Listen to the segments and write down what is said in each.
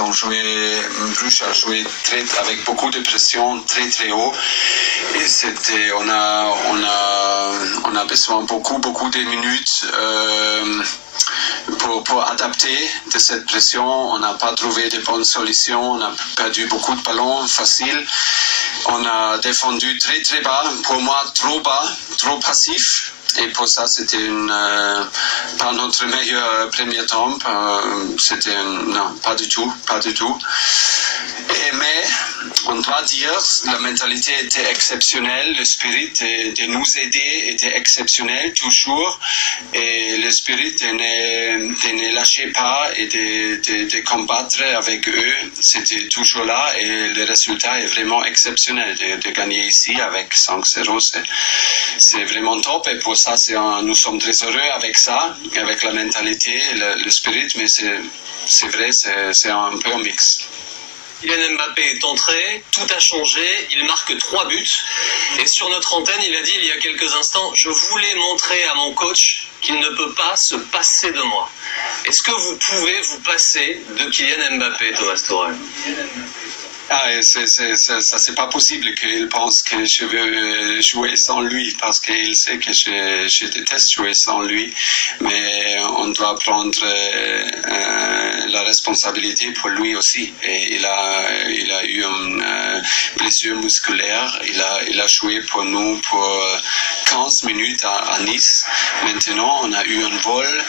Bruges a joué avec beaucoup de pression, très haut. Et on a besoin beaucoup de minutes pour adapter de cette pression. On n'a pas trouvé de bonnes solutions. On a perdu beaucoup de ballons faciles. On a défendu très bas. Pour moi, trop bas, trop passif. Et pour ça, c'était pas notre meilleur premier temps. Non, pas du tout. Mais on doit dire, la mentalité était exceptionnelle, le spirit de nous aider était exceptionnel toujours, et le spirit de ne lâcher pas et de combattre avec eux, c'était toujours là, et le résultat est vraiment exceptionnel. De gagner ici avec 5-0, c'est vraiment top, et pour ça, nous sommes très heureux avec ça, avec la mentalité, le spirit, mais c'est vrai, c'est un peu un mix. Kylian Mbappé est entré, tout a changé, il marque 3 buts. Et sur notre antenne, il a dit il y a quelques instants, je voulais montrer à mon coach qu'il ne peut pas se passer de moi. Est-ce que vous pouvez vous passer de Kylian Mbappé, Thomas Tuchel? Ça c'est pas possible qu'il pense que je veux jouer sans lui, parce qu'il sait que je déteste jouer sans lui, mais on doit prendre la responsabilité pour lui aussi. Et il a eu une blessure musculaire, il a joué pour nous pour 15 minutes à Nice. Maintenant, on a eu un vol,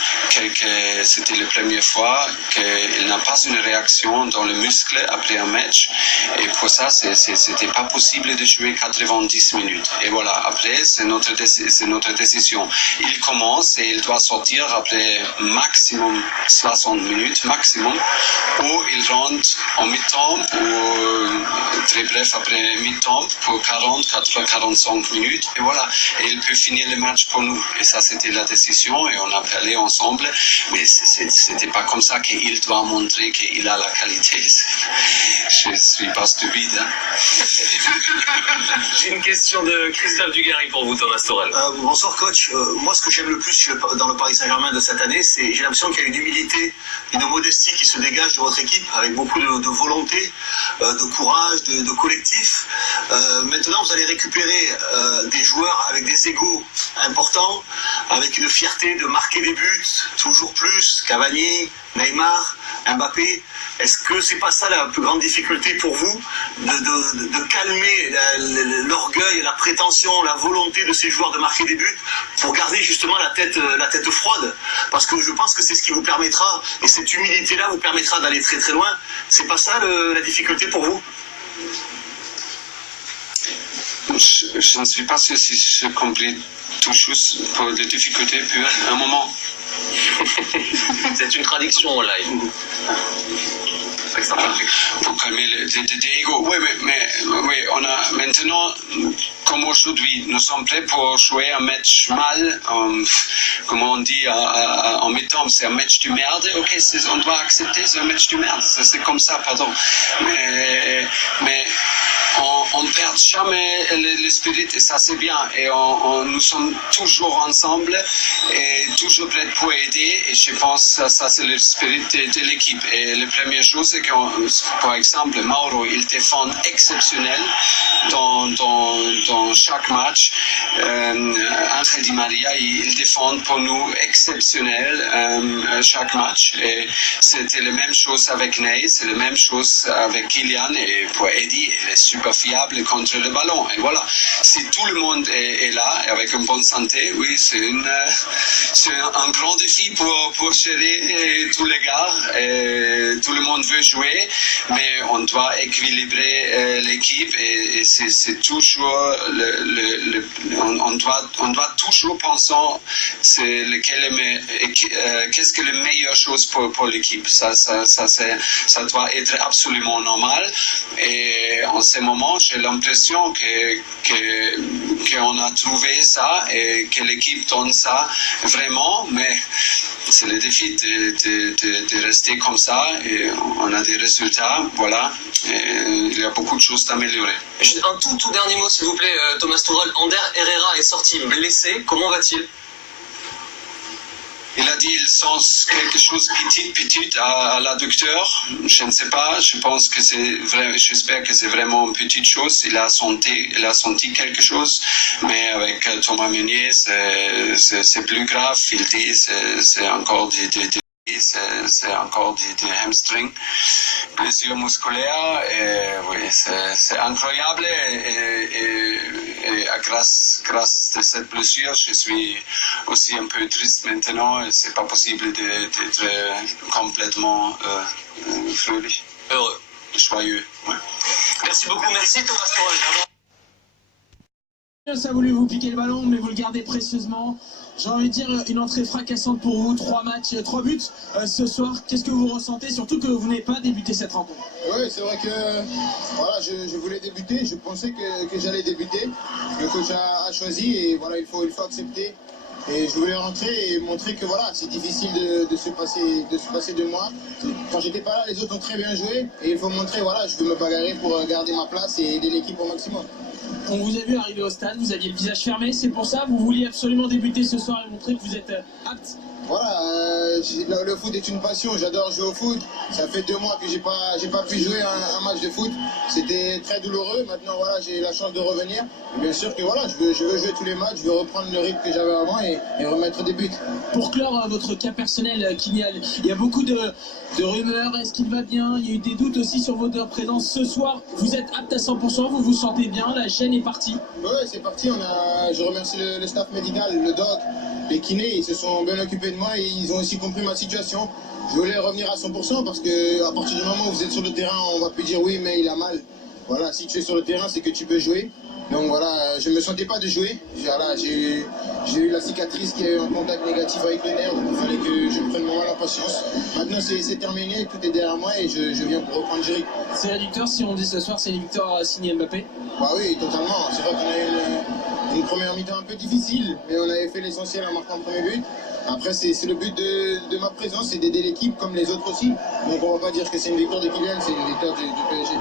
c'était la première fois qu'il n'a pas une réaction dans le muscle après un match. Et pour ça, c'était pas possible de jouer 90 minutes. Et voilà, après, c'est notre décision. Il commence et il doit sortir après maximum 60 minutes, maximum, ou il rentre en mi-temps, ou très bref après mi-temps, pour 40-45 minutes. Et voilà, et il peut finir le match pour nous. Et ça, c'était la décision, et on a parlé ensemble. Mais c'était pas comme ça qu'il doit montrer qu'il a la qualité. Je suis pas stupide. Hein. J'ai une question de Christophe Dugarry pour vous, Thomas Tuchel. Bonsoir coach. Moi, ce que j'aime le plus dans le Paris Saint-Germain de cette année, c'est j'ai l'impression qu'il y a une humilité, une modestie qui se dégage de votre équipe, avec beaucoup de volonté, de courage, de collectif. Maintenant, vous allez récupérer des joueurs avec des égos importants, avec une fierté de marquer des buts, toujours plus, Cavani, Neymar, Mbappé. Est-ce que c'est pas ça la plus grande difficulté pour vous, de calmer l'orgueil, la prétention, la volonté de ces joueurs de marquer des buts, pour garder justement la tête froide? Parce que je pense que c'est ce qui vous permettra, et cette humilité-là vous permettra d'aller très très loin. C'est pas ça la difficulté pour vous? Je ne suis pas sûr si j'ai compris tout chose pour les difficultés pour un moment. C'est une traduction en live. Pour calmer des égos. Oui, mais on a maintenant, comme aujourd'hui, nous sommes prêts pour jouer un match mal, comme on dit en mi-temps, c'est un match du merde. Ok, on doit accepter, c'est un match du merde. C'est comme ça, pardon. Mais on ne perd jamais l'esprit, et ça c'est bien. Et nous sommes toujours ensemble et toujours prêts pour aider. Et je pense que ça c'est l'esprit de l'équipe. Et la première chose, c'est que, par exemple, Mauro, il défend exceptionnel dans chaque match. Angel Di Maria, il défend pour nous exceptionnel chaque match. Et c'était la même chose avec Ney, c'est la même chose avec Kylian. Et pour Eddie, il est super fiable contre le ballon. Et voilà, si tout le monde est là, avec une bonne santé, oui, c'est un grand défi pour gérer tous les gars. Et tout le monde veut jouer, mais on doit équilibrer l'équipe, et c'est toujours on doit toujours penser qu'est-ce que la meilleure chose pour l'équipe. Ça doit être absolument normal. Et en ce moment, j'ai l'impression qu'on a trouvé ça et que l'équipe donne ça vraiment, mais c'est le défi de rester comme ça, et on a des résultats, voilà, et il y a beaucoup de choses à améliorer. Un tout dernier mot, s'il vous plaît, Thomas Tuchel. Ander Herrera est sorti blessé, comment va-t-il? Il a dit il sent quelque chose petit à l'adducteur. Je ne sais pas. Je pense que c'est vrai. J'espère que c'est vraiment une petite chose. Il a senti quelque chose. Mais avec Thomas Meunier, c'est plus grave. Il dit c'est encore c'est encore des hamstrings, blessures musculaires, et oui, c'est incroyable, et grâce à cette blessure, je suis aussi un peu triste maintenant, et c'est pas possible d'être complètement fröhlich, Heureux. joyeux. Ouais. Merci beaucoup, merci Thomas Torel. Ça a voulu vous piquer le ballon, mais vous le gardez précieusement. J'ai envie de dire une entrée fracassante pour vous, 3 matchs, 3 buts ce soir. Qu'est-ce que vous ressentez, surtout que vous n'avez pas débuté cette rencontre? Oui, c'est vrai que voilà, je voulais débuter, je pensais que j'allais débuter. Le coach a choisi et voilà, il faut accepter. Et je voulais rentrer et montrer que voilà, c'est difficile de se passer de moi. Quand j'étais pas là, les autres ont très bien joué et il faut montrer, voilà, je veux me bagarrer pour garder ma place et aider l'équipe au maximum. On vous a vu arriver au stade, vous aviez le visage fermé, c'est pour ça, vous vouliez absolument débuter ce soir et montrer que vous êtes apte. Voilà, le foot est une passion, j'adore jouer au foot. Ça fait 2 mois que j'ai pas pu jouer un match de foot. C'était très douloureux, maintenant voilà, j'ai la chance de revenir. Et bien sûr que voilà, je veux jouer tous les matchs, je veux reprendre le rythme que j'avais avant et remettre des buts. Pour clore votre cas personnel, Kylian, il y a beaucoup de rumeurs, est-ce qu'il va bien? Il y a eu des doutes aussi sur votre présence ce soir. Vous êtes apte à 100%, vous vous sentez bien, la chaîne est partie? Oui, c'est parti, je remercie le staff médical, le doc, les kinés, ils se sont bien occupés de moi et ils ont aussi compris ma situation. Je voulais revenir à 100% parce qu'à partir du moment où vous êtes sur le terrain, on va plus dire oui mais il a mal. Voilà, si tu es sur le terrain, c'est que tu peux jouer. Donc voilà, je ne me sentais pas de jouer. Voilà, j'ai eu la cicatrice qui a eu un contact négatif avec le nerf, donc il fallait que je prenne mon mal en patience. Maintenant c'est terminé, tout est derrière moi et je viens pour reprendre Jéric. C'est réducteur si on dit ce soir c'est une victoire signée Mbappé? Bah oui, totalement. C'est vrai qu'on a eu une première mi-temps un peu difficile, mais on avait fait l'essentiel en marquant le premier but. Après, c'est le but de ma présence, c'est d'aider l'équipe comme les autres aussi. Donc on va pas dire que c'est une victoire de Kylian, c'est une victoire du PSG.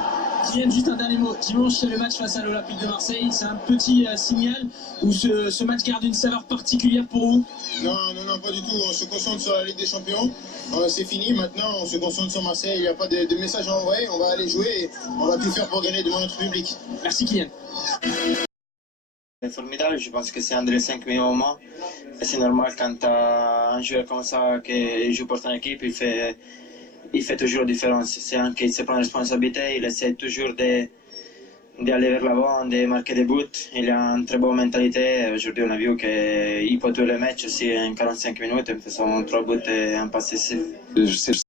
Kylian, juste un dernier mot. Dimanche, c'est le match face à l'Olympique de Marseille. C'est un petit signal où ce match garde une saveur particulière pour vous? Non, pas du tout. On se concentre sur la Ligue des Champions. C'est fini. Maintenant, on se concentre sur Marseille. Il n'y a pas de message à envoyer. On va aller jouer et on va tout faire pour gagner devant notre public. Merci, Kylian. C'est formidable, je pense que c'est un des 5 meilleurs moments. Et c'est normal quand tu as un joueur comme ça qui joue pour ton équipe, il fait toujours la différence. C'est un qui se prend la responsabilité, il essaie toujours d'aller vers l'avant, de marquer des buts. Il a une très bonne mentalité. Aujourd'hui, on a vu qu'il peut jouer le match aussi en 45 minutes en faisant 3 buts et un pass décisif.